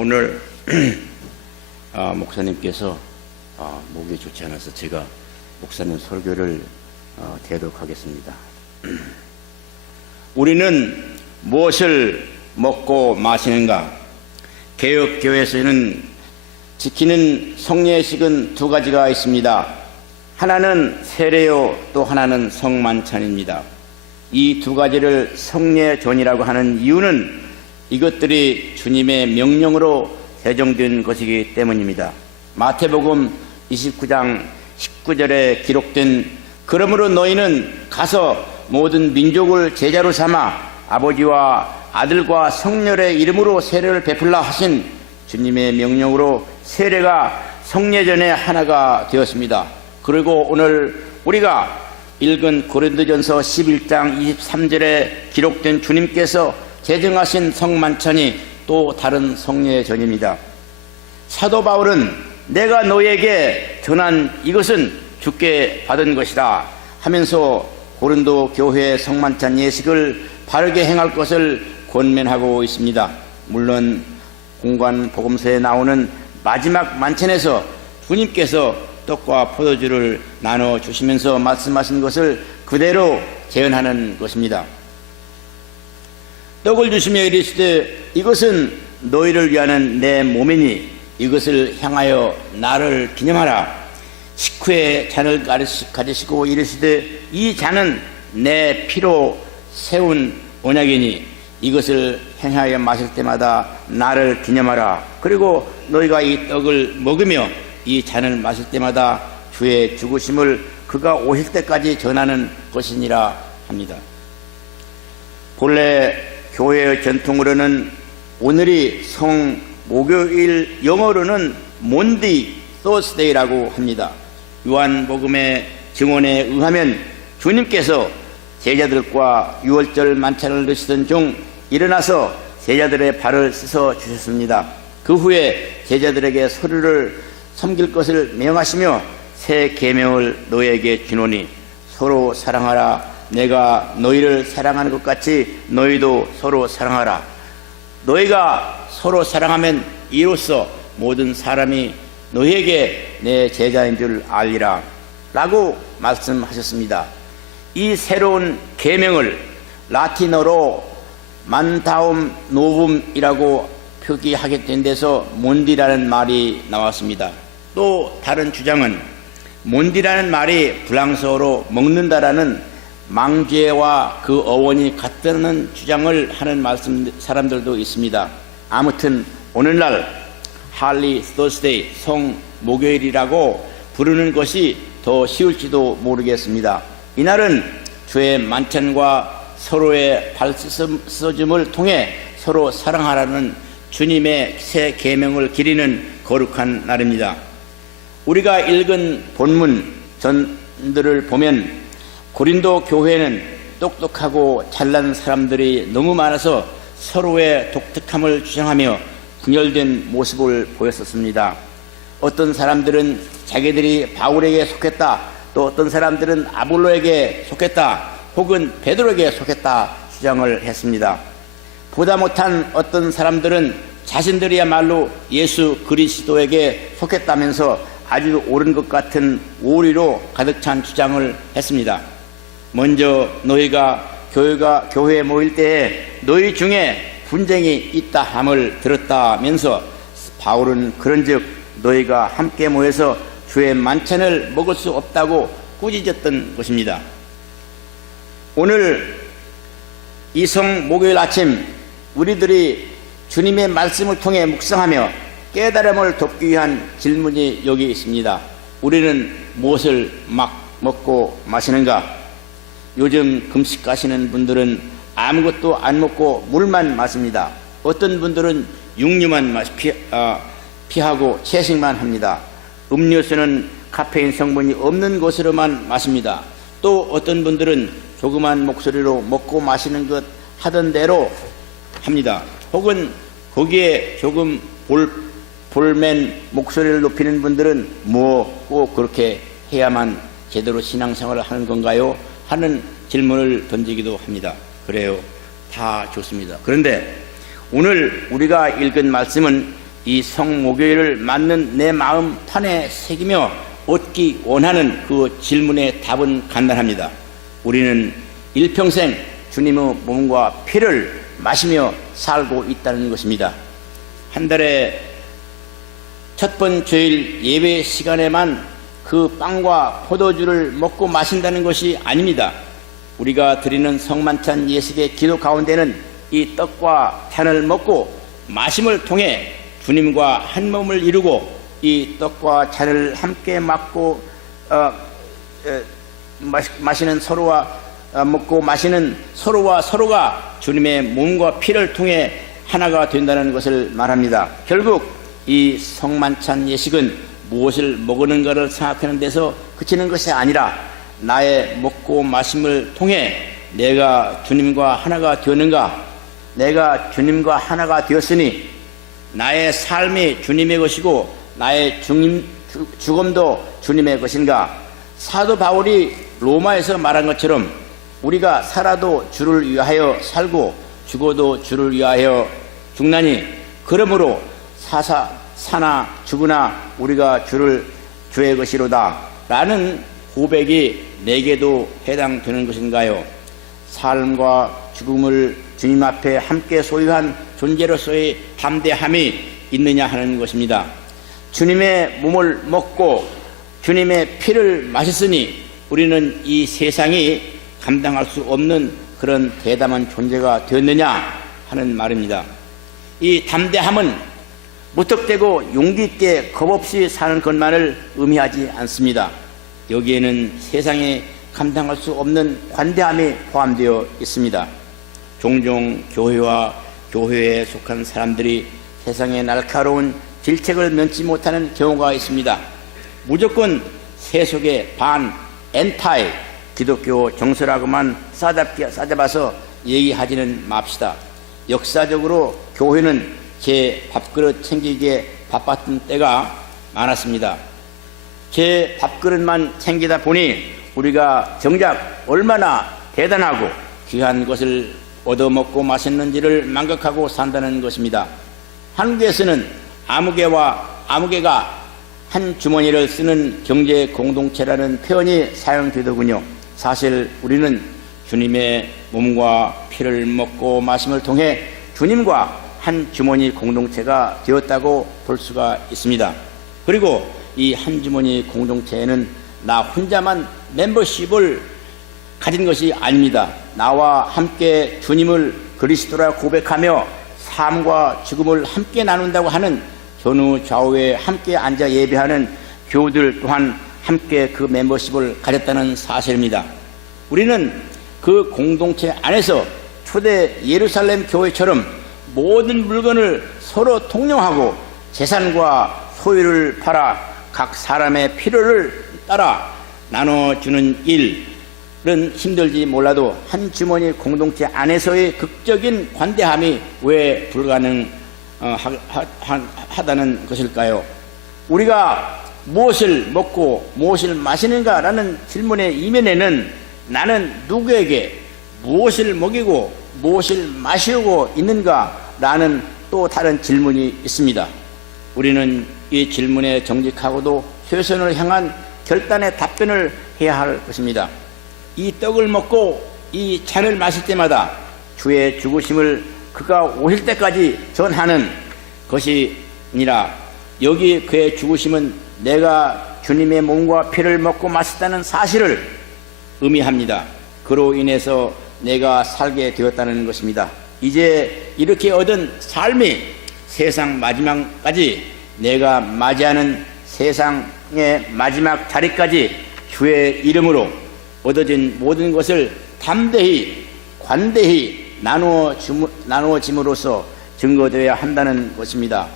오늘 목사님께서 목이 좋지 않아서 제가 목사님 설교를 대독하겠습니다. 우리는 무엇을 먹고 마시는가? 개혁교회에서는 지키는 성례식은 두 가지가 있습니다. 하나는 세례요, 또 하나는 성만찬입니다. 이 두 가지를 성례전이라고 하는 이유는 이것들이 주님의 명령으로 제정된 것이기 때문입니다. 마태복음 29장 19절에 기록된 그러므로 너희는 가서 모든 민족을 제자로 삼아 아버지와 아들과 성령의 이름으로 세례를 베풀라 하신 주님의 명령으로 세례가 성례전의 하나가 되었습니다. 그리고 오늘 우리가 읽은 고린도전서 11장 23절에 기록된 주님께서 제정하신 성만찬이 또 다른 성례전입니다. 사도 바울은 내가 너에게 전한 이것은 주께 받은 것이다 하면서 고린도 교회의 성만찬 예식을 바르게 행할 것을 권면하고 있습니다. 물론 공관 복음서에 나오는 마지막 만찬에서 주님께서 떡과 포도주를 나눠 주시면서 말씀하신 것을 그대로 재현하는 것입니다. 떡을 주시며 이르시되 이것은 너희를 위하는 내 몸이니 이것을 향하여 나를 기념하라. 식후에 잔을 가지시고 이르시되 이 잔은 내 피로 세운 언약이니 이것을 행하여 마실 때마다 나를 기념하라. 그리고 너희가 이 떡을 먹으며 이 잔을 마실 때마다 주의 죽으심을 그가 오실 때까지 전하는 것이니라 합니다. 본래 교회의 전통으로는 오늘이 성 목요일, 영어로는 몬디 소스데이라고 합니다. 요한복음의 증언에 의하면 주님께서 제자들과 유월절 만찬을 드시던 중 일어나서 제자들의 발을 씻어 주셨습니다. 그 후에 제자들에게 서로를 섬길 것을 명하시며 새 계명을 너희에게 주노니 서로 사랑하라. 내가 너희를 사랑하는 것 같이 너희도 서로 사랑하라. 너희가 서로 사랑하면 이로써 모든 사람이 너희에게 내 제자인 줄 알리라 라고 말씀하셨습니다. 이 새로운 계명을 라틴어로 만다움 노붐이라고 표기하게 된 데서 몬디라는 말이 나왔습니다. 또 다른 주장은 몬디라는 말이 프랑스어로 먹는다라는 망죄와 그 어원이 같다는 주장을 하는 사람들도 있습니다. 아무튼 오늘날 할리 서스데이, 성 목요일이라고 부르는 것이 더 쉬울지도 모르겠습니다. 이날은 주의 만찬과 서로의 발 씻어줌을 통해 서로 사랑하라는 주님의 새 계명을 기리는 거룩한 날입니다. 우리가 읽은 본문 전들을 보면 고린도 교회는 똑똑하고 잘난 사람들이 너무 많아서 서로의 독특함을 주장하며 분열된 모습을 보였었습니다. 어떤 사람들은 자기들이 바울에게 속했다, 또 어떤 사람들은 아볼로에게 속했다, 혹은 베드로에게 속했다 주장을 했습니다. 보다 못한 어떤 사람들은 자신들이야말로 예수 그리스도에게 속했다면서 아주 옳은 것 같은 오리로 가득 찬 주장을 했습니다. 먼저 너희가 교회에 모일 때에 너희 중에 분쟁이 있다 함을 들었다면서 바울은 그런즉 너희가 함께 모여서 주의 만찬을 먹을 수 없다고 꾸짖었던 것입니다. 오늘 이 성 목요일 아침 우리들이 주님의 말씀을 통해 묵상하며 깨달음을 돕기 위한 질문이 여기 있습니다. 우리는 무엇을 막 먹고 마시는가? 요즘 금식하시는 분들은 아무것도 안 먹고 물만 마십니다. 어떤 분들은 육류만 피하고 채식만 합니다. 음료수는 카페인 성분이 없는 것으로만 마십니다. 또 어떤 분들은 조그만 목소리로 먹고 마시는 것 하던 대로 합니다. 혹은 거기에 조금 볼멘 목소리를 높이는 분들은 뭐 꼭 그렇게 해야만 제대로 신앙생활을 하는 건가요? 하는 질문을 던지기도 합니다. 그래요. 다 좋습니다. 그런데 오늘 우리가 읽은 말씀은 이 성목요일을 맞는 내 마음 판에 새기며 얻기 원하는 그 질문의 답은 간단합니다. 우리는 일평생 주님의 몸과 피를 마시며 살고 있다는 것입니다. 한 달에 첫 번 주일 예배 시간에만 그 빵과 포도주를 먹고 마신다는 것이 아닙니다. 우리가 드리는 성만찬 예식의 기도 가운데는 이 떡과 잔을 먹고 마심을 통해 주님과 한 몸을 이루고 이 떡과 잔을 함께 마시는 먹고 마시는 서로와 서로가 주님의 몸과 피를 통해 하나가 된다는 것을 말합니다. 결국 이 성만찬 예식은 무엇을 먹는가를 생각하는 데서 그치는 것이 아니라 나의 먹고 마심을 통해 내가 주님과 하나가 되었는가, 내가 주님과 하나가 되었으니 나의 삶이 주님의 것이고 나의 죽음도 주님의 것인가. 사도 바울이 로마에서 말한 것처럼 우리가 살아도 주를 위하여 살고 죽어도 주를 위하여 죽나니 그러므로 사나 죽으나 우리가 주의 것이로다 라는 고백이 내게도 해당되는 것인가요? 삶과 죽음을 주님 앞에 함께 소유한 존재로서의 담대함이 있느냐 하는 것입니다. 주님의 몸을 먹고 주님의 피를 마셨으니 우리는 이 세상이 감당할 수 없는 그런 대담한 존재가 되었느냐 하는 말입니다. 이 담대함은 무턱대고 용기 있게 겁없이 사는 것만을 의미하지 않습니다. 여기에는 세상에 감당할 수 없는 관대함이 포함되어 있습니다. 종종 교회와 교회에 속한 사람들이 세상의 날카로운 질책을 면치 못하는 경우가 있습니다. 무조건 세속의 엔타이 기독교 정서라고만 싸잡아서 얘기하지는 맙시다. 역사적으로 교회는 제 밥그릇 챙기기에 바빴던 때가 많았습니다. 제 밥그릇만 챙기다 보니 우리가 정작 얼마나 대단하고 귀한 것을 얻어먹고 마셨는지를 망각하고 산다는 것입니다. 한국에서는 아무개가 한 주머니를 쓰는 경제 공동체라는 표현이 사용되더군요. 사실 우리는 주님의 몸과 피를 먹고 마심을 통해 주님과 한 주머니 공동체가 되었다고 볼 수가 있습니다. 그리고 이 한 주머니 공동체에는 나 혼자만 멤버십을 가진 것이 아닙니다. 나와 함께 주님을 그리스도라 고백하며 삶과 죽음을 함께 나눈다고 하는 전후 좌우에 함께 앉아 예배하는 교우들 또한 함께 그 멤버십을 가졌다는 사실입니다. 우리는 그 공동체 안에서 초대 예루살렘 교회처럼 모든 물건을 서로 통용하고 재산과 소유를 팔아 각 사람의 필요를 따라 나눠주는 일은 힘들지 몰라도 한 주머니 공동체 안에서의 극적인 관대함이 왜 불가능하다는 것일까요? 우리가 무엇을 먹고 무엇을 마시는가라는 질문의 이면에는 나는 누구에게 무엇을 먹이고 무엇을 마시고 있는가라는 또 다른 질문이 있습니다. 우리는 이 질문에 정직하고도 최선을 향한 결단의 답변을 해야 할 것입니다. 이 떡을 먹고 이 잔을 마실 때마다 주의 죽으심을 그가 오실 때까지 전하는 것이 아니라 여기 그의 죽으심은 내가 주님의 몸과 피를 먹고 마셨다는 사실을 의미합니다. 그로 인해서 내가 살게 되었다는 것입니다. 이제 이렇게 얻은 삶이 세상 마지막까지 내가 맞이하는 세상의 마지막 자리까지 주의 이름으로 얻어진 모든 것을 담대히 관대히 나누어짐으로써 증거되어야 한다는 것입니다.